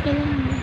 Okay lang naman.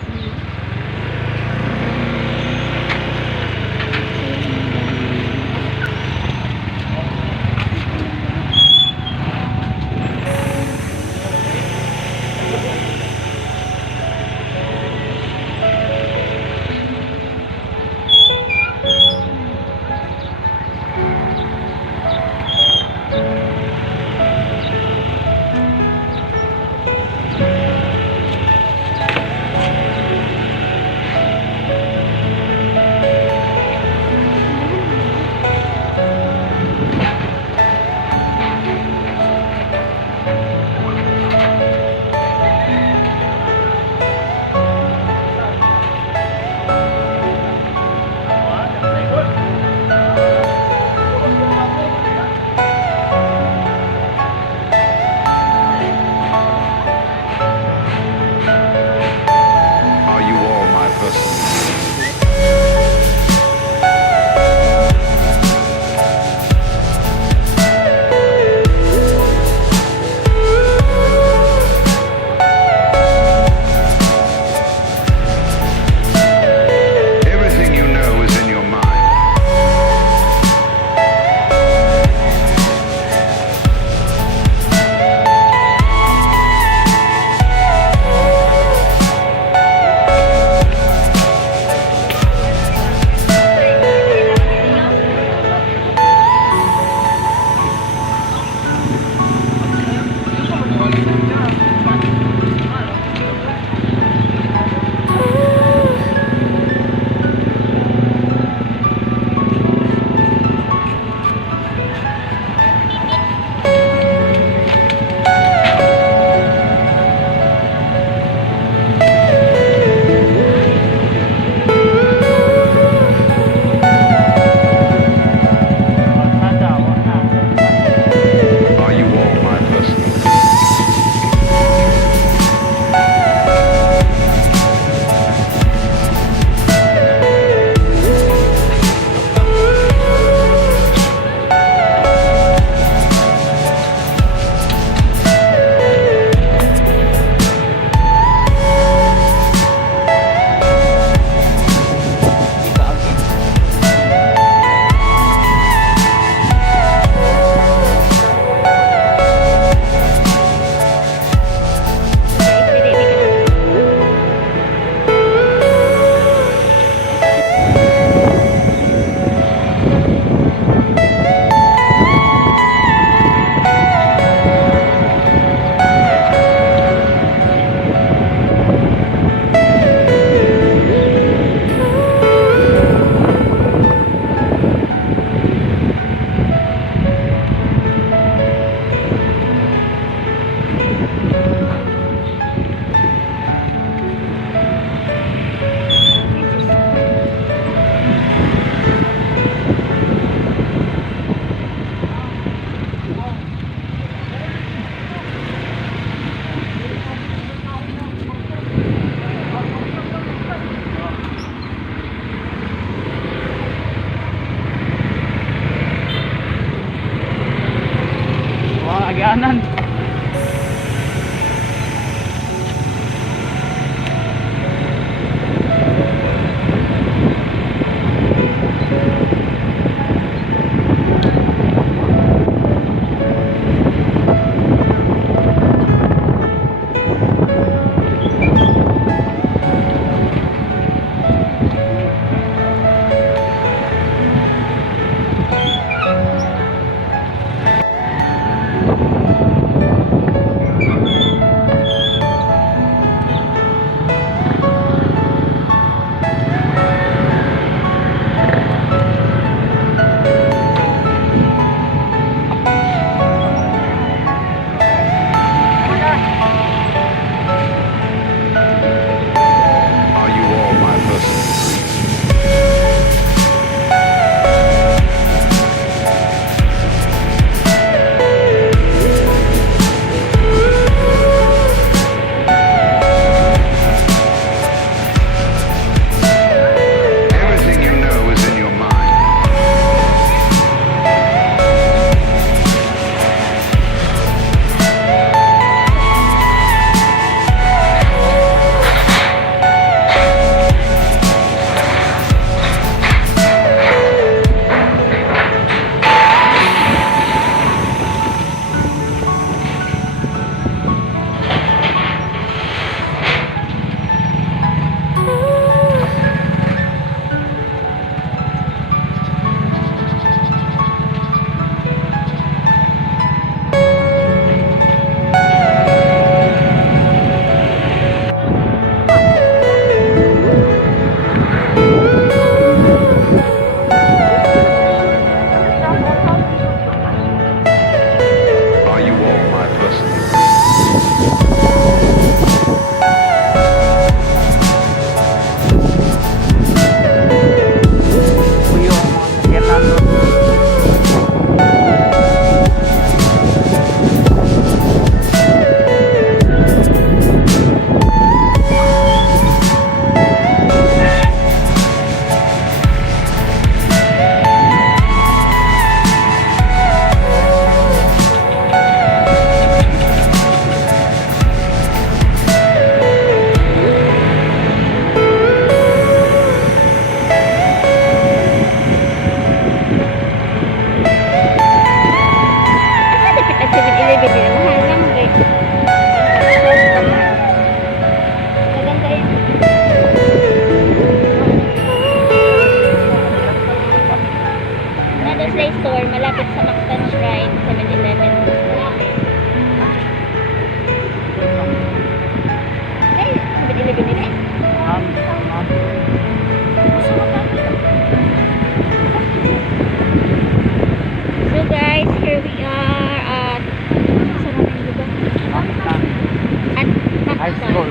school.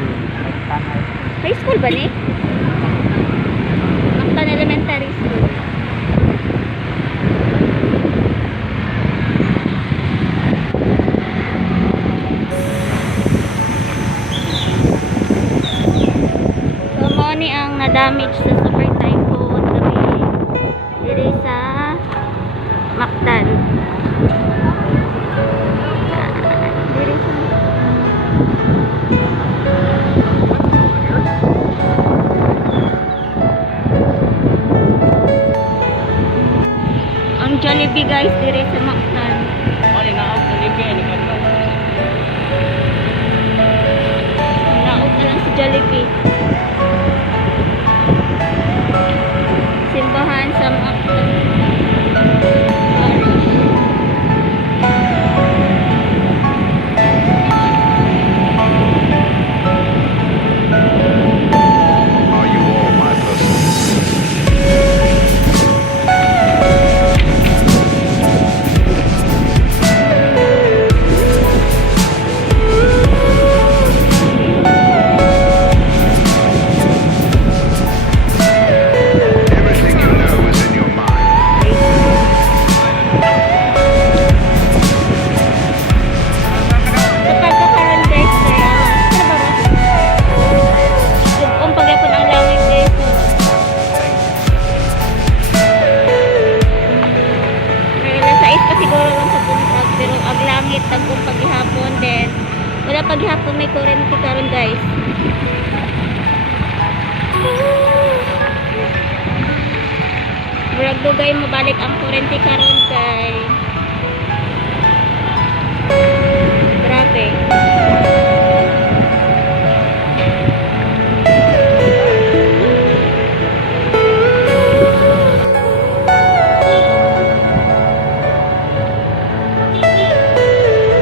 High school ba ni? Mactan Elementary School. So, mo ni ang na-damage sa super typhoon kami diri sa Mactan. Diri sa ang Jollibee guys diri sa Mactan. Naog na lang si Jollibee. Simbahan sa Mactan Parish. Are you all my persons? Everything you know is in your mind. Kapag karon guys kaya kung pagyapon ang langit guys pero sa pa siguro lang sa buntag pero ang langit tagong paghihapon then wala paghihapon may kurente karon guys. Murag dugay mabalik ang kurente karon kay grabe.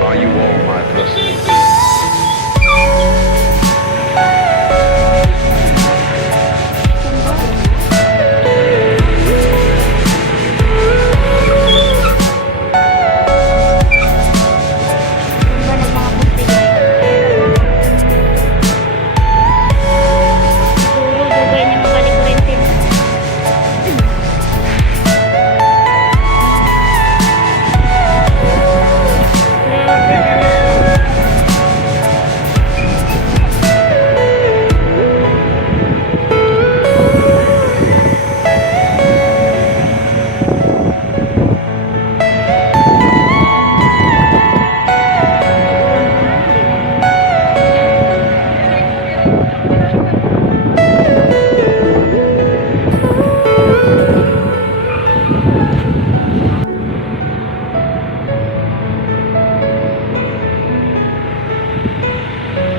Are you all my persons?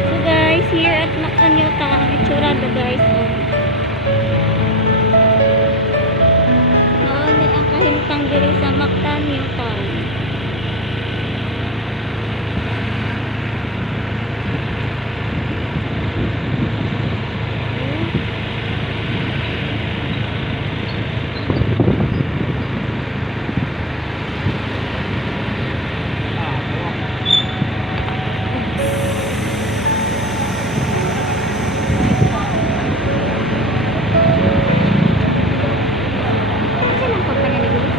So guys, here at Mactan Yota ang itsura do guys. Noon ang kahimtang diri sa Mactan Yota. Kasi lang kampanya ni guys.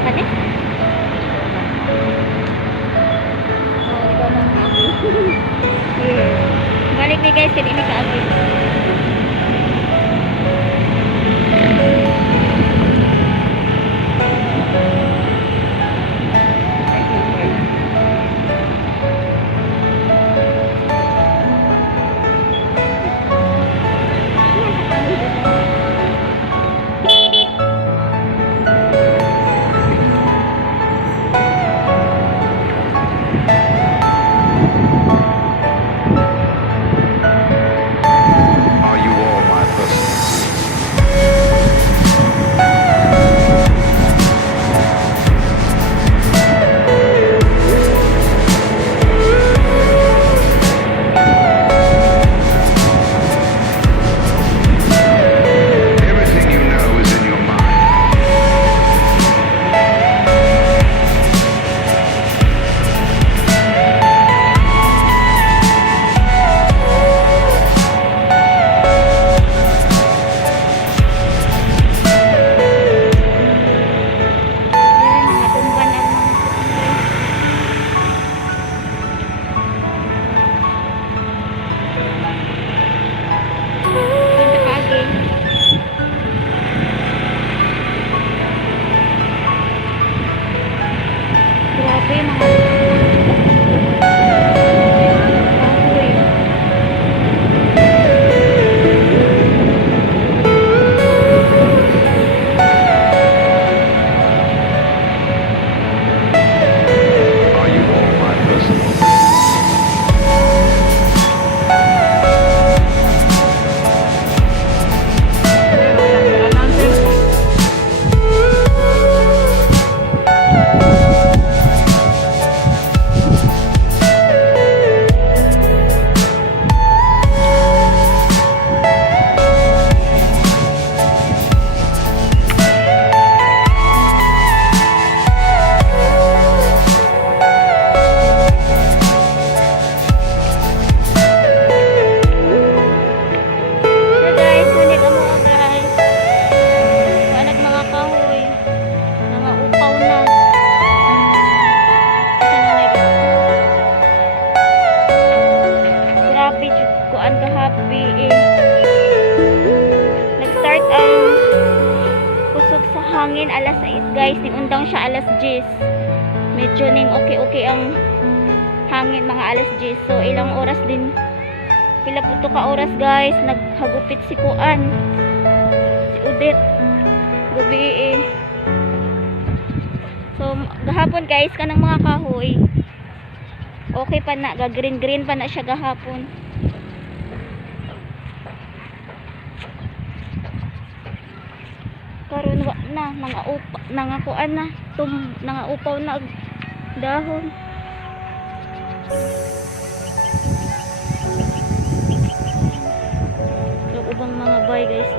Kani? Oh, ikaw lang kaabi. Yeah. Balik ni guys, kani ni kaabi. kuan kahapi nag-start ang kusog sa hangin alas 6 guys, ning undang siya alas 10. Medyo ning okay ang hangin mga alas 10. So ilang oras din, pila po to ka oras guys, naghagupit si kuan, si Odette gabi So gahapon guys kanang mga kahoy okay pa na, ga green pa na siya gahapon. Karon wa na nangakuan na nangaupaw na og dahon. Yung ubang mga bay guys,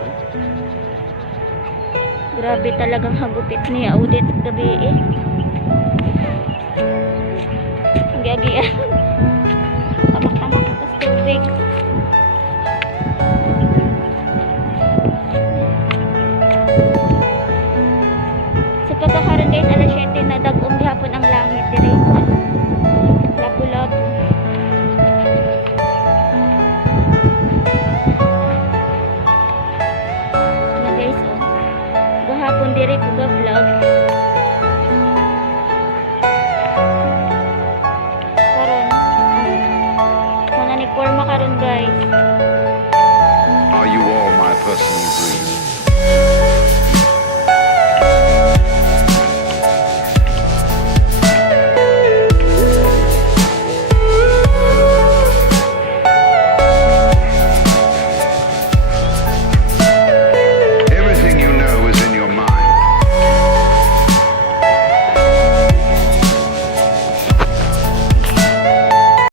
grabe talagang hagupit ni Odette gabi ang gagian tamak-tamak tas tubig. So pagkakaroon guys alas 7 na dag-ong gihapon ang langit dire lapu-lapu na guys gahapon dire ko ga vlog karon mga nagporma karon guys. Are you all my personal dreams?